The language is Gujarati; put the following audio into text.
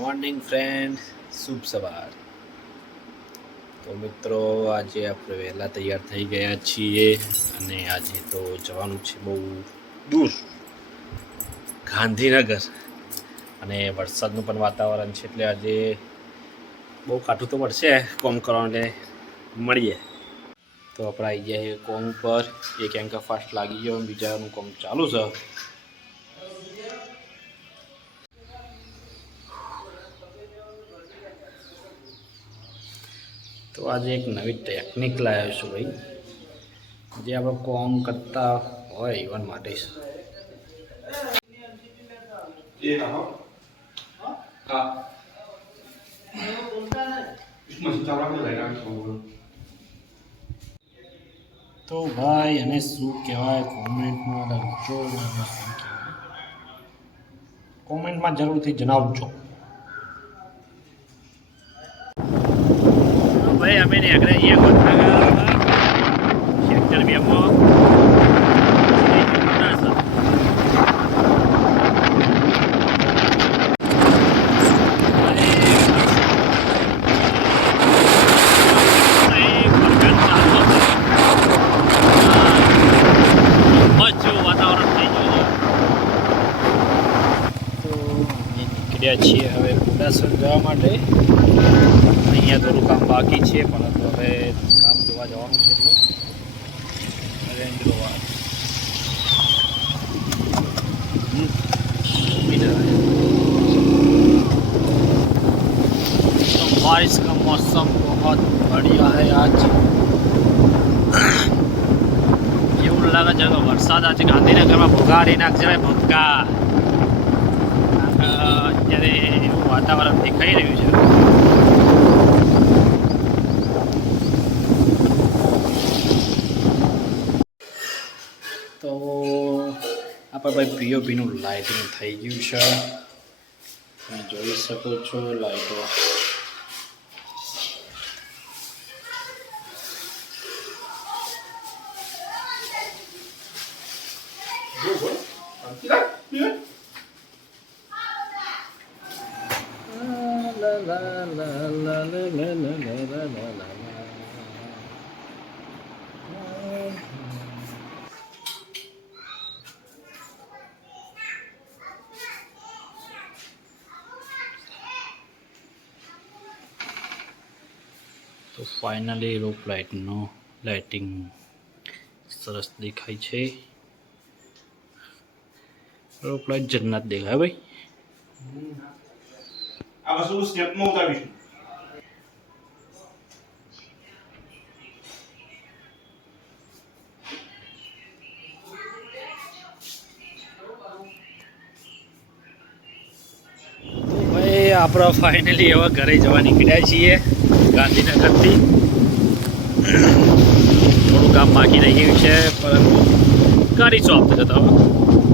મોર્નિંગ ફ્રેન્ડ, શુભ સવાર. તો મિત્રો, આજે આપણે વહેલા તૈયાર થઈ ગયા છીએ અને આજે તો જવાનું છે બહુ દૂર, ગાંધીનગર. અને વરસાદનું પણ વાતાવરણ છે એટલે આજે બહુ કાઠું તો પડશે કોમ કરવાને. મળીએ તો આપણે આવી ગયા કોમ પર. એક એંકા ફાસ્ટ લાગી ગયો, બીજાનું કોમ ચાલુ છે. તો આજે એક નવી ટેકનિક લાવ્યો છું ભાઈ, જે આપણે કોમ કરતા હોય ઇવન માટે. તો ભાઈ એને શું કહેવાય કોમેન્ટમાં લખજો, શું કહેવાય કોમેન્ટમાં જરૂરથી જણાવજો. ભાઈ અમે ને આગળ અહીંયા સેક્ટર 2 માં નીકળ્યા છીએ હવે કુડાસર જવા માટે. અહીંયા થોડું કામ બાકી છે, પરંતુ હવે કામ જોવા જવાનું છે એટલે રેન્જ રોવર तो बारिश का मौसम बहुत बढ़िया है आज. એવું લાગે છે કે વરસાદ આજે ગાંધીનગરમાં ભોગાડી નાખશે ભાઈ, ભૂકા. અત્યારે એવું વાતાવરણ દેખાઈ રહ્યું છે. તો આપણે ભાઈ પીઓપીનું લાઇટિંગ થઈ ગયું છે, તમે જોઈ શકો છો લાઇટો. તો ફાઇનલી રૂપ લાઇટનું લાઇટિંગ સરસ દેખાય છે. રૂપ લાઇટ જન્નત દેખાય ભાઈ. આ વસ્તુ સ્ટેપમાં ઉતારીશું. ભાઈ આપણે ફાઇનલી હવે ઘરે જવા નીકળ્યા છીએ ગાંધીનગરથી. થોડું કામ બાકી રહી ગયું છે, પરંતુ કરીશું આપણે જતા હવે.